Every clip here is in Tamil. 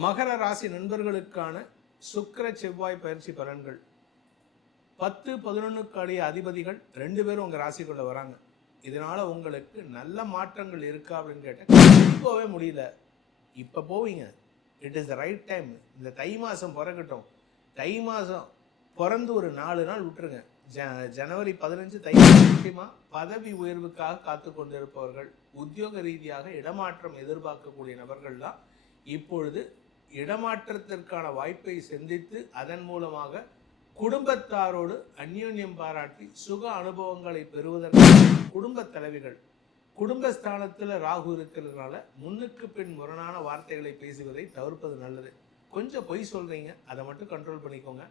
மகர ராசி நண்பர்களுக்கான சுக்கர செவ்வாய் பயிற்சி பலன்கள். பத்து பதினொன்னுக்கு அடைய அதிபதிகள் ரெண்டு பேரும் உங்க ராசிக்குள்ள வராங்க. இதனால உங்களுக்கு நல்ல மாற்றங்கள் இருக்கா அப்படின்னு கேட்டேன் போகவே முடியல. இப்ப போவீங்க. It is the right time இந்த தை மாசம் பிறக்கட்டும். தை மாசம் பிறந்து ஒரு நாலு நாள் விட்டுருங்க. ஜ ஜனவரி பதினஞ்சு தை முக்கியமா பதவி உயர்வுக்காக காத்து கொண்டிருப்பவர்கள் உத்தியோக ரீதியாக இடமாற்றம் எதிர்பார்க்கக்கூடிய நபர்கள் தான். இப்பொழுது இடமாற்றத்திற்கான வாய்ப்பை சிந்தித்து அதன் மூலமாக குடும்பத்தாரோடு அந்யோன்யம் பாராட்டி சுக அனுபவங்களை பெறுவதற்கு குடும்ப தலைவிகள் குடும்பஸ்தானத்தில் ராகு இருக்கிறதுனால முன்னுக்கு பின் முரணான வார்த்தைகளை பேசுவதை தவிர்ப்பது நல்லது. கொஞ்சம் பொய் சொல்றீங்க அதை மட்டும் கண்ட்ரோல் பண்ணிக்கோங்க.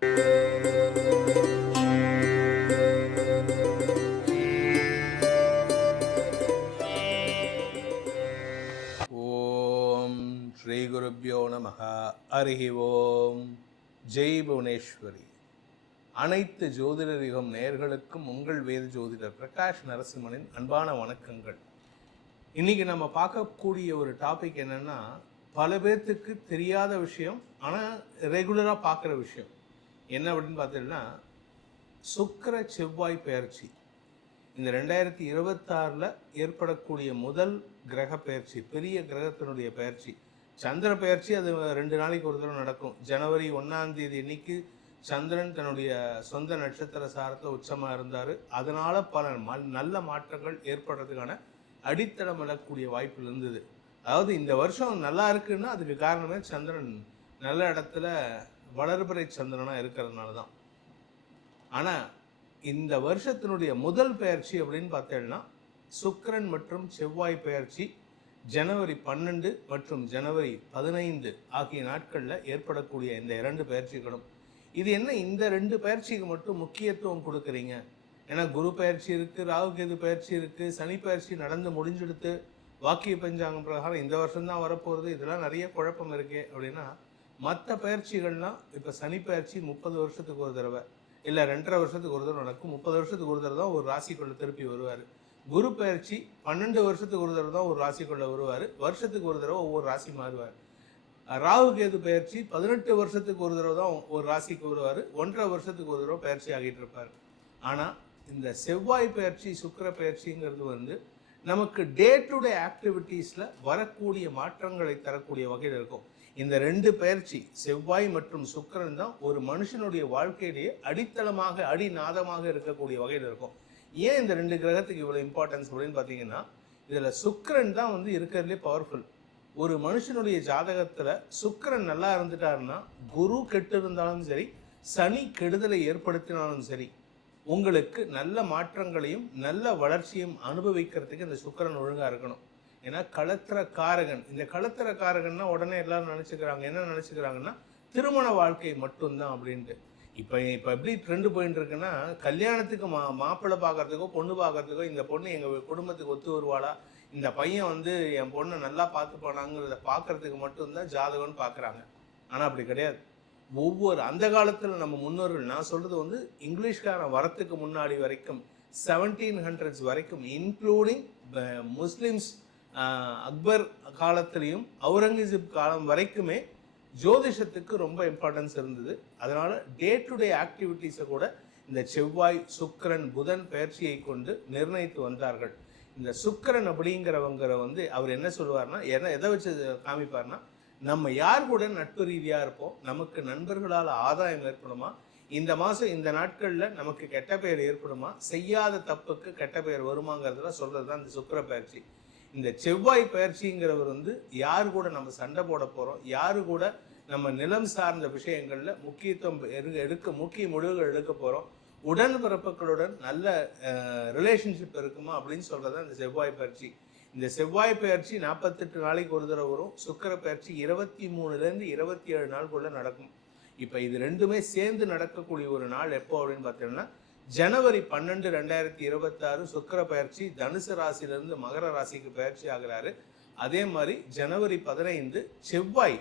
ஸ்ரீகுருப்போ நம அருகி ஓம். ஜெய் புவனேஸ்வரி. அனைத்து ஜோதிடர் யுகம் நேயர்களுக்கும் உங்கள் வேத ஜோதிடர் பிரகாஷ் நரசிம்மனின் அன்பான வணக்கங்கள். இன்னைக்கு நம்ம பார்க்கக்கூடிய ஒரு டாபிக் என்னென்னா பல பேர்த்துக்கு தெரியாத விஷயம் ஆனால் ரெகுலராக பார்க்குற விஷயம். என்ன அப்படின்னு பார்த்தீங்கன்னா சுக்கிர செவ்வாய் பெயர்ச்சி. இந்த ரெண்டாயிரத்தி இருபத்தாறில் ஏற்படக்கூடிய முதல் கிரக பெயர்ச்சி பெரிய கிரகத்தினுடைய பெயர்ச்சி. சந்திர பெயர்ச்சி அது ரெண்டு நாளைக்கு ஒரு தடவை நடக்கும். ஜனவரி ஒன்றாம் தேதி இன்னைக்கு சந்திரன் தன்னுடைய சொந்த நட்சத்திர சாரத்தில் உச்சமாக இருந்தார். அதனால் பல ம- நல்ல மாற்றங்கள் ஏற்படுறதுக்கான அடித்தளம் விடக்கூடிய வாய்ப்பு இருந்தது. அதாவது இந்த வருஷம் நல்லா இருக்குன்னா அதுக்கு காரணமே சந்திரன் நல்ல இடத்துல வளர்பறை சந்திரனாக இருக்கிறதுனால தான் ஆனால் இந்த வருஷத்தினுடைய முதல் பெயர்ச்சி அப்படின்னு பார்த்தேன்னா சுக்கரன் மற்றும் செவ்வாய் பெயர்ச்சி ஜனவரி பன்னெண்டு மற்றும் ஜனவரி பதினைந்து ஆகிய நாட்களில் ஏற்படக்கூடிய இந்த இரண்டு பயிற்சிகளும். இது என்ன? இந்த ரெண்டு பயிற்சிக்கு மட்டும் முக்கியத்துவம் கொடுக்குறீங்க. ஏன்னா குரு பயிற்சி இருக்குது ராகுகேது பயிற்சி இருக்குது சனி பயிற்சி நடந்து முடிஞ்செடுத்து வாக்கிய பஞ்சாங்கம் பிரகாரம் இந்த வருஷம்தான் வரப்போகிறது இதெல்லாம் நிறைய குழப்பம் இருக்கே அப்படின்னா மற்ற பயிற்சிகள்லாம் இப்போ சனி பயிற்சி முப்பது வருஷத்துக்கு ஒரு தடவை இல்லை ரெண்டரை வருஷத்துக்கு ஒரு தடவை நடக்கும். முப்பது வருஷத்துக்கு ஒரு தடவை தான் ஒரு ராசிக்குள்ளே திருப்பி வருவார். குரு பயிற்சி பன்னெண்டு வருஷத்துக்கு ஒரு தடவை தான் ஒரு ராசிக்குள்ளே வருவார். வருஷத்துக்கு ஒரு தடவை ஒவ்வொரு ராசி மாறுவார். ராகு கேது பயிற்சி பதினெட்டு வருஷத்துக்கு ஒரு தடவை தான் ஒரு ராசிக்கு வருவார். ஒன்றரை வருஷத்துக்கு ஒரு தடவை பயிற்சி ஆகிட்டு இருப்பார். ஆனால் இந்த செவ்வாய் பயிற்சி சுக்கிர பயிற்சிங்கிறது வந்து நமக்கு டே டு டே ஆக்டிவிட்டீஸில் வரக்கூடிய மாற்றங்களை தரக்கூடிய வகையில் இருக்கும். இந்த ரெண்டு பயிற்சி செவ்வாய் மற்றும் சுக்கிரன் தான் ஒரு மனுஷனுடைய வாழ்க்கையிலேயே அடித்தளமாக அடிநாதமாக இருக்கக்கூடிய வகையில் இருக்கும். ஏன் இந்த ரெண்டு கிரகத்துக்கு இவ்வளோ இம்பார்ட்டன்ஸ் அப்படின்னு பார்த்தீங்கன்னா இதில் சுக்கரன் தான் வந்து இருக்கிறதுலே பவர்ஃபுல் ஒரு மனுஷனுடைய ஜாதகத்தில் சுக்கரன் நல்லா இருந்துட்டாருன்னா குரு கெட்டு இருந்தாலும் சரி சனி கெடுதலை ஏற்படுத்தினாலும் சரி உங்களுக்கு நல்ல மாற்றங்களையும் நல்ல வளர்ச்சியும் அனுபவிக்கிறதுக்கு இந்த சுக்கிரன் ஒழுங்காக இருக்கணும். ஏன்னா களத்திர காரகன் இந்த களத்திர காரகன்னா உடனே எல்லாரும் நினச்சிக்கிறாங்க. என்ன நினச்சிக்கிறாங்கன்னா திருமண வாழ்க்கை மட்டும்தான் அப்படின்ட்டு. இப்போ இப்போ எப்படி ட்ரெண்டு போயிட்டு இருக்குன்னா கல்யாணத்துக்கு மா மாப்பிள்ளை பார்க்கறதுக்கோ பொண்ணு பார்க்கறதுக்கோ இந்த பொண்ணு எங்கள் குடும்பத்துக்கு ஒத்து வருவாளா? இந்த பையன் வந்து என் பொண்ணை நல்லா பார்த்து போனாங்கிறத பார்க்கறதுக்கு மட்டும்தான் ஜாதகம்னு பார்க்குறாங்க ஆனால் அப்படி கிடையாது. ஒவ்வொரு அந்த காலத்தில் நம்ம முன்னோர்கள் நான் சொல்கிறது வந்து இங்கிலீஷ்காரன் வரத்துக்கு முன்னாடி வரைக்கும் செவன்டீன் ஹண்ட்ரட்ஸ் வரைக்கும் இன்க்ளூடிங் முஸ்லீம்ஸ் அக்பர் காலத்திலையும் அவுரங்கசீப் காலம் வரைக்குமே ஜோதிஷத்துக்கு ரொம்ப இம்பார்ட்டன்ஸ் இருந்தது. அதனால டே டு டே ஆக்டிவிட்டீஸை கூட இந்த செவ்வாய் சுக்கரன் புதன் பயிற்சியை கொண்டு நிர்ணயித்து வந்தார்கள். இந்த சுக்கிரன் அப்படிங்கிறவங்கிற வந்து அவர் என்ன சொல்லுவார்னா என்ன எதை வச்சு காமிப்பார்னா நம்ம யார் கூட நட்பு ரீதியாக இருப்போம் நமக்கு நண்பர்களால் ஆதாயம் ஏற்படுமா இந்த மாதம் இந்த நாட்களில் நமக்கு கெட்ட பெயர் ஏற்படுமா செய்யாத தப்புக்கு கெட்ட பெயர் வருமாங்கிறதுலாம் சொல்கிறது தான் இந்த சுக்கிர பயிற்சி. இந்த செவ்வாய் பயிற்சிங்கிறவர் வந்து யார் கூட நம்ம சண்டை போட போகிறோம் யார் கூட நம்ம நிலம் சார்ந்த விஷயங்களில் முக்கியத்துவம் எடு- எடுக்க முக்கிய முடிவுகள் எடுக்க போகிறோம் உடன்பிறப்புகளுடன் நல்ல ரிலேஷன்ஷிப் இருக்குமா அப்படின்னு சொல்கிறது தான் இந்த செவ்வாய் பயிற்சி. இந்த செவ்வாய் பயிற்சி நாற்பத்தெட்டு நாளைக்கு ஒரு தடவை வரும். சுக்கர பயிற்சி இருபத்தி மூணுலேருந்து இருபத்தி ஏழு நாளுக்குள்ள நடக்கும். இப்போ இது ரெண்டுமே சேர்ந்து நடக்கக்கூடிய ஒரு நாள் எப்போ அப்படின்னு பார்த்தீங்கன்னா ஜனவரி பன்னெண்டு ரெண்டாயிரத்தி இருபத்தாறு சுக்கர பயிற்சி தனுசு ராசியிலிருந்து மகர ராசிக்கு பயிற்சி ஆகிறாரு. அதே மாதிரி ஜனவரி பதினைந்து செவ்வாய்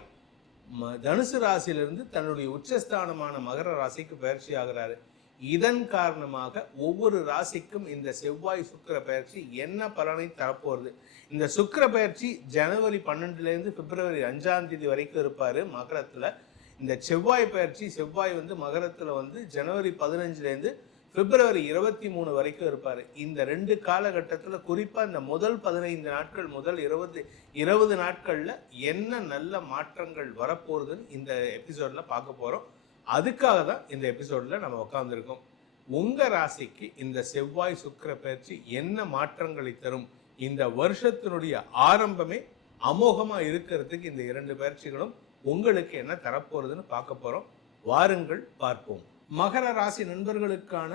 ம- தனுசு ராசியிலிருந்து தன்னுடைய உச்சஸ்தானமான மகர ராசிக்கு பயிற்சி ஆகிறாரு. இதன் காரணமாக ஒவ்வொரு ராசிக்கும் இந்த செவ்வாய் சுக்கர பயிற்சி என்ன பலனை தரப்போகிறது இந்த சுக்கிர பயிற்சி ஜனவரி பன்னெண்டுலேருந்து பிப்ரவரி அஞ்சாம் தேதி வரைக்கும் இருப்பார் மகரத்தில். இந்த செவ்வாய் பயிற்சி செவ்வாய் வந்து மகரத்தில் வந்து ஜனவரி பதினஞ்சுலேருந்து பிப்ரவரி இருபத்தி மூணு வரைக்கும் இருப்பார். இந்த ரெண்டு காலகட்டத்தில் குறிப்பாக இந்த முதல் பதினைந்து நாட்கள் முதல் இருபது இருபது நாட்களில் என்ன நல்ல மாற்றங்கள் வரப்போகுதுன்னு இந்த எபிசோடில் பார்க்க போகிறோம் அதுக்காக தான் இந்த எபிசோடில் நம்ம உட்காந்துருக்கோம் உங்கள் ராசிக்கு இந்த செவ்வாய் சுக்கிர பயிற்சி என்ன மாற்றங்களை தரும்? இந்த வருஷத்தினுடைய ஆரம்பமே அமோகமாக இருக்கிறதுக்கு இந்த இரண்டு பயிற்சிகளும் உங்களுக்கு என்ன தரப்போகிறதுன்னு பார்க்க போகிறோம் வாருங்கள் பார்ப்போம். மகர ராசி நண்பர்களுக்கான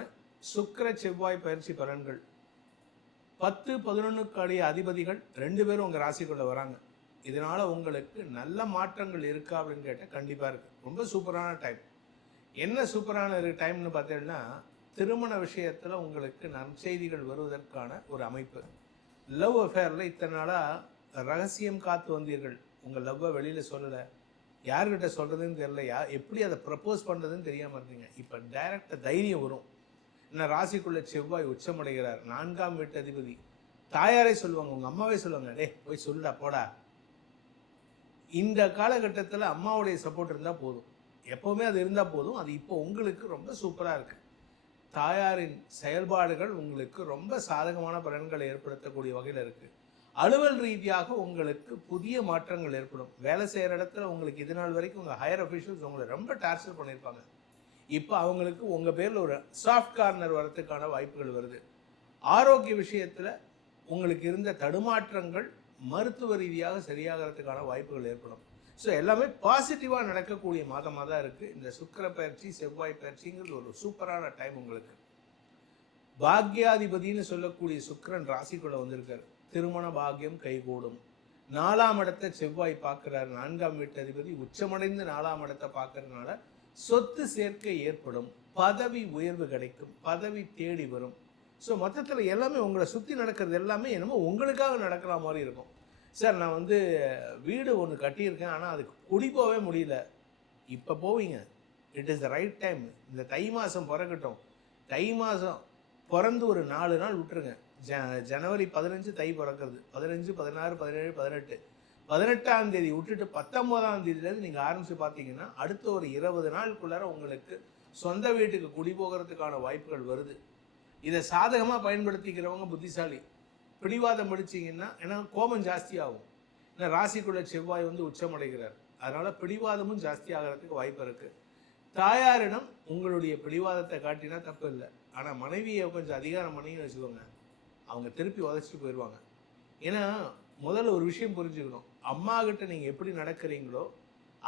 சுக்கர செவ்வாய் பயிற்சி பலன்கள். பத்து பதினொன்றுக்கு அடைய அதிபதிகள் ரெண்டு பேரும் உங்கள் ராசிக்குள்ளே வராங்க. இதனால் உங்களுக்கு நல்ல மாற்றங்கள் இருக்கா அப்படின்னு கேட்டால் கண்டிப்பாக இருக்குது ரொம்ப சூப்பரான டைம் என்ன சூப்பரான டைம்னு பார்த்தீங்கன்னா திருமண விஷயத்தில் உங்களுக்கு நற்செய்திகள் வருவதற்கான ஒரு அமைப்பு. லவ் அஃபேரில் இத்தனை நாளாக ரகசியம் காத்து வந்தீர்கள். உங்கள் லவ்வை வெளியில் சொல்லலை. யார்கிட்ட சொல்கிறதுன்னு தெரியல. யா எப்படி அதை ப்ரப்போஸ் பண்ணுறதுன்னு தெரியாமல் இருந்தீங்க. இப்போ டைரக்டாக தைரியம் வரும். என்ன ராசிக்குள்ளே செவ்வாய் உச்சமடைகிறார். நான்காம் வீட்டு அதிபதி. தாயாரே சொல்லுவாங்க உங்கள் அம்மாவே சொல்லுவாங்க டே போய் சொல்லுடா போடா. இந்த காலகட்டத்தில் அம்மாவுடைய சப்போர்ட் இருந்தால் போதும். எப்போவுமே அது இருந்தால் போதும். அது இப்போ உங்களுக்கு ரொம்ப சூப்பராக இருக்குது தாயாரின் செயல்பாடுகள் உங்களுக்கு ரொம்ப சாதகமான பலன்களை ஏற்படுத்தக்கூடிய வகையில் இருக்குது அலுவல் ரீதியாக உங்களுக்கு புதிய மாற்றங்கள் ஏற்படும். வேலை செய்கிற இடத்துல உங்களுக்கு இது நாள் வரைக்கும் உங்கள் ஹையர் அஃபிஷியல்ஸ் உங்களை ரொம்ப டார்ச்சர் பண்ணியிருப்பாங்க. இப்போ அவங்களுக்கு உங்கள் பேரில் ஒரு சாஃப்ட் கார்னர் வரத்துக்கான வாய்ப்புகள் வருது. ஆரோக்கிய விஷயத்தில் உங்களுக்கு இருந்த தடுமாற்றங்கள் மருத்துவ ரீதியாக சரியாகிறதுக்கான வாய்ப்புகள் ஏற்படும். ஸோ எல்லாமே பாசிட்டிவாக நடக்கக்கூடிய மாதமாக தான் இருக்குது இந்த சுக்கிர பயிற்சி செவ்வாய் பயிற்சிங்கிறது ஒரு சூப்பரான டைம் உங்களுக்கு. பாக்யாதிபதினு சொல்லக்கூடிய சுக்கரன் ராசிக்குள்ளே வந்திருக்காரு. திருமண பாகியம் கைகூடும். நாலாம் இடத்தை செவ்வாய் பார்க்கிறார். நான்காம் வீட்டு அதிபதி உச்சமடைந்து நாலாம் இடத்தை பார்க்கறதுனால சொத்து சேர்க்கை ஏற்படும். பதவி உயர்வு கிடைக்கும். பதவி தேடி வரும். ஸோ மொத்தத்தில் எல்லாமே உங்களை சுற்றி நடக்கிறது எல்லாமே என்னமோ உங்களுக்காக நடக்கிற மாதிரி இருக்கும். சார் நான் வந்து வீடு ஒன்று கட்டியிருக்கேன். ஆனால் அதுக்கு குடி போகவே முடியல. இப்போ போவீங்க. It is the right time இந்த தை மாதம் பிறக்கட்டும். தை மாதம் பிறந்து ஒரு நாலு நாள் விட்டுருங்க. ஜ ஜனவரி பதினஞ்சு தை பிறக்கிறது. பதினஞ்சு பதினாறு பதினேழு பதினெட்டு. பதினெட்டாம் தேதி விட்டுட்டு பத்தொம்போதாம் தேதியிலேருந்து நீங்கள் ஆரம்பித்து பார்த்தீங்கன்னா அடுத்த ஒரு இருபது நாளுக்குள்ளார உங்களுக்கு சொந்த வீட்டுக்கு குடி போகிறதுக்கான வாய்ப்புகள் வருது. இதை சாதகமாக பயன்படுத்திக்கிறவங்க புத்திசாலி. பிடிவாதம் படிச்சிங்கன்னா ஏன்னா கோபம் ஜாஸ்தியாகும். ஏன்னா ராசிக்குள்ள செவ்வாய் வந்து உச்சமடைகிறார். அதனால் பிடிவாதமும் ஜாஸ்தி ஆகிறதுக்கு வாய்ப்பு இருக்குது தாயாரிடம் உங்களுடைய பிடிவாதத்தை காட்டினா தப்பு இல்லை. ஆனால் மனைவியை கொஞ்சம் அதிகாரம் பண்ணின்னு வச்சுக்கோங்க. அவங்க திருப்பி உதச்சிட்டு போயிடுவாங்க ஏன்னா முதல்ல ஒரு விஷயம் புரிஞ்சுக்கணும். அம்மா கிட்ட நீங்கள் எப்படி நடக்கிறீங்களோ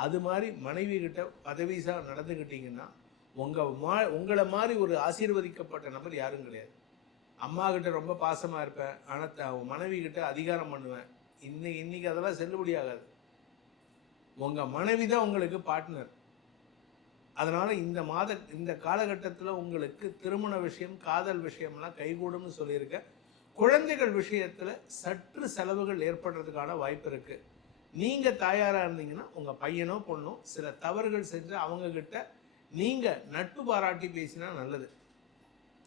அது மாதிரி மனைவி கிட்ட பதவிசாக நடந்துக்கிட்டீங்கன்னா உங்கள் மா உங்களை மாதிரி ஒரு ஆசீர்வதிக்கப்பட்ட நபர் யாரும் கிடையாது. அம்மா கிட்ட ரொம்ப பாசமாக இருப்பேன். ஆனால் மனைவி கிட்ட அதிகாரம் பண்ணுவேன். இன்னைக்கு இன்னைக்கு அதெல்லாம் செல்லுபடி ஆகாது. உங்கள் மனைவி தான் உங்களுக்கு பார்ட்னர் அதனால் இந்த மாத இந்த காலகட்டத்தில் உங்களுக்கு திருமண விஷயம் காதல் விஷயம்லாம் கைகூடும்னு சொல்லியிருக்கேன் குழந்தைகள் விஷயத்தில் சற்று செலவுகள் ஏற்படுறதுக்கான வாய்ப்பு இருக்குது நீங்கள் தாயாராக இருந்தீங்கன்னா உங்கள் பையனோ பொண்ணோ சில தவறுகள் செஞ்சு அவங்கக்கிட்ட நீங்கள் நட்பு பாராட்டி பேசினா நல்லது.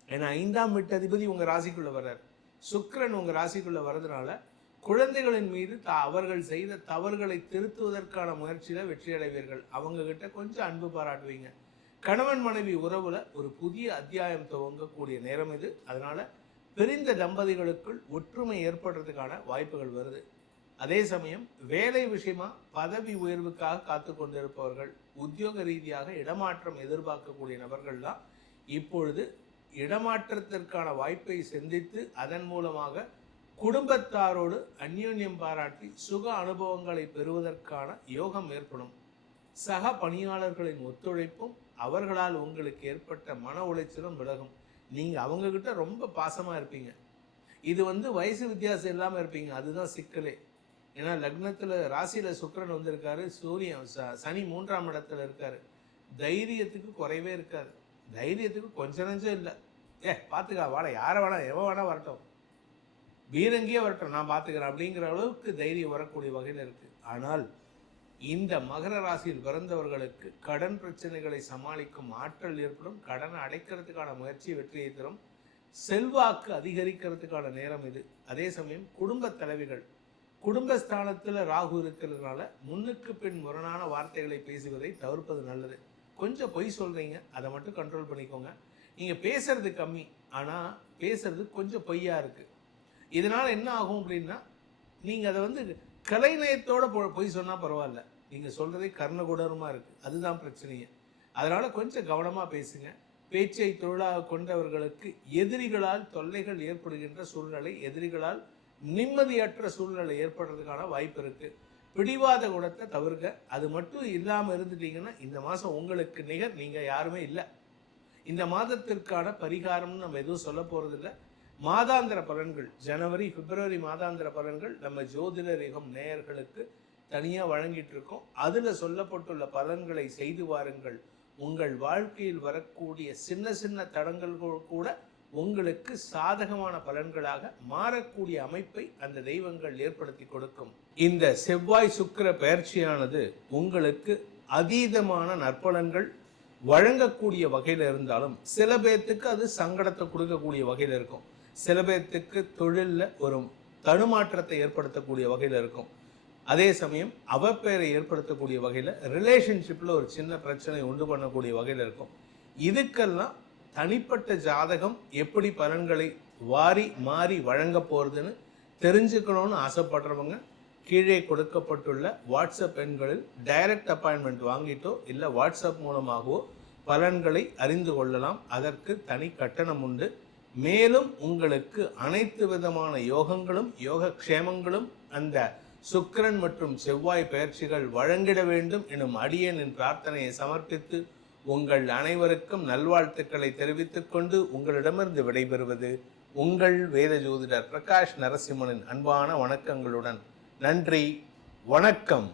ஏன்னா ஐந்தாம் வீட்டு அதிபதி உங்கள் ராசிக்குள்ளே வர்றார். சுக்கரன் உங்கள் ராசிக்குள்ளே வர்றதுனால குழந்தைகளின் மீது த அவர்கள் செய்த தவறுகளை திருத்துவதற்கான முயற்சியில் வெற்றி அடைவீர்கள். கொஞ்சம் அன்பு பாராட்டுவீங்க. கணவன் மனைவி உறவில் ஒரு புதிய அத்தியாயம் துவங்கக்கூடிய நேரம் இது. அதனால் பிரிந்த தம்பதிகளுக்குள் ஒற்றுமை ஏற்படுறதுக்கான வாய்ப்புகள் வருது. அதே சமயம் வேலை விஷயமா பதவி உயர்வுக்காக காத்து கொண்டிருப்பவர்கள் உத்தியோக ரீதியாக இடமாற்றம் எதிர்பார்க்கக்கூடிய நபர்கள்லாம் இப்பொழுது இடமாற்றத்திற்கான வாய்ப்பை சிந்தித்து அதன் மூலமாக குடும்பத்தாரோடு அந்யோன்யம் பாராட்டி சுக அனுபவங்களை பெறுவதற்கான யோகம் ஏற்படும். சக பணியாளர்களின் ஒத்துழைப்பும் அவர்களால் உங்களுக்கு ஏற்பட்ட மன உளைச்சலும் விலகும். நீங்கள் அவங்கக்கிட்ட ரொம்ப பாசமாக இருப்பீங்க. இது வந்து வயசு வித்தியாசம் இல்லாமல் இருப்பீங்க. அதுதான் சிக்கலே. ஏன்னா லக்னத்தில் ராசியில் சுக்கிரன் வந்திருக்காரு சூரியன் ச- சனி மூன்றாம் இடத்துல இருக்கார். தைரியத்துக்கு குறைவே இருக்காது. தைரியத்துக்கு கொஞ்ச நஞ்சம் இல்லை. ஏ பார்த்துக்கா வாடா யாரை வேணா எவன் வேணா வரட்டும். பீரங்கியே வரட்டும் நான் பார்த்துக்கிறேன் அப்படிங்கிற அளவுக்கு தைரியம் வரக்கூடிய வகையில் இருக்குது ஆனால் இந்த மகர ராசியில் பிறந்தவர்களுக்கு கடன் பிரச்சனைகளை சமாளிக்கும் ஆற்றல் ஏற்படும். கடனை அடைக்கிறதுக்கான முயற்சி வெற்றியை தரும். செல்வாக்கு அதிகரிக்கிறதுக்கான நேரம் இது. அதே சமயம் குடும்ப தலைவிகள் குடும்பஸ்தானத்தில் ராகு இருக்கிறதுனால முன்னுக்கு பின் முரணான வார்த்தைகளை பேசுவதை தவிர்ப்பது நல்லது. கொஞ்சம் பொய் சொல்கிறீங்க அதை மட்டும் கண்ட்ரோல் பண்ணிக்கோங்க. நீங்கள் பேசுறது கம்மி ஆனால் பேசுறது கொஞ்சம் பொய்யா இருக்குது இதனால் என்ன ஆகும் அப்படின்னா நீங்கள் அதை வந்து கலைநயத்தோட பொ- பொய் சொன்னால் பரவாயில்ல. நீங்கள் சொல்கிறதே கர்ணகுடரமா இருக்குது அதுதான் பிரச்சனையே. அதனால் கொஞ்சம் கவனமாக பேசுங்க. பேச்சை தொழிலாக கொண்டவர்களுக்கு எதிரிகளால் தொல்லைகள் ஏற்படுகின்ற சூழ்நிலை எதிரிகளால் நிம்மதியற்ற சூழ்நிலை ஏற்படுறதுக்கான வாய்ப்பு இருக்குது பிடிவாத குணத்தை தவிர்க்க அது மட்டும் இல்லாமல் இருந்துட்டீங்கன்னா இந்த மாதம் உங்களுக்கு நிகர் நீங்கள் யாருமே இல்லை. இந்த மாதத்திற்கான பரிகாரம்னு நம்ம எதுவும் சொல்ல போகிறதில்ல மாதாந்திர பலன்கள். ஜனவரி பிப்ரவரி மாதாந்திர பலன்கள் நம்ம ஜோதிடர் யுகம் நேயர்களுக்கு தனியாக வழங்கிட்டு இருக்கோம் அதில் சொல்லப்பட்டுள்ள பலன்களை செய்து வாருங்கள். உங்கள் வாழ்க்கையில் வரக்கூடிய சின்ன சின்ன தடங்கல்கள் கூட உங்களுக்கு சாதகமான பலன்களாக மாறக்கூடிய அமைப்பை அந்த தெய்வங்கள் ஏற்படுத்தி கொடுக்கும். இந்த செவ்வாய் சுக்கிர பயிற்சியானது உங்களுக்கு அதீதமான நற்பலன்கள் வழங்கக்கூடிய வகையில் இருந்தாலும் சில பேர்த்துக்கு அது சங்கடத்தை கொடுக்கக்கூடிய வகையில் இருக்கும். சில பேர்த்துக்கு தொழிலில் ஒரு தடுமாற்றத்தை ஏற்படுத்தக்கூடிய வகையில் இருக்கும். அதே சமயம் அவப்பெயரை ஏற்படுத்தக்கூடிய வகையில் ரிலேஷன்ஷிப்பில் ஒரு சின்ன பிரச்சனை உண்டு பண்ணக்கூடிய வகையில் இருக்கும். இதுக்கெல்லாம் தனிப்பட்ட ஜாதகம் எப்படி பலன்களை வாரி மாறி வழங்க போகிறதுன்னு தெரிஞ்சுக்கணும்னு ஆசைப்படுறவங்க கீழே கொடுக்கப்பட்டுள்ள வாட்ஸ்அப் எண்களில் டைரக்ட் அப்பாயின்மெண்ட் வாங்கிட்டோ இல்லை வாட்ஸ்அப் மூலமாகவோ பலன்களை அறிந்து கொள்ளலாம். அதற்கு தனி கட்டணம் உண்டு. மேலும் உங்களுக்கு அனைத்து விதமான யோகங்களும் யோக க்ஷேமங்களும் அந்த சுக்கிரன் மற்றும் செவ்வாய் பயிற்சிகள் வழங்கிட வேண்டும் எனும் அடியனின் பிரார்த்தனையை சமர்ப்பித்து உங்கள் அனைவருக்கும் நல்வாழ்த்துக்களை தெரிவித்துக் கொண்டு உங்களிடமிருந்து விடைபெறுவது உங்கள் வேத ஜோதிடர் பிரகாஷ் நரசிம்மனின் அன்பான வணக்கங்களுடன் நன்றி வணக்கம்.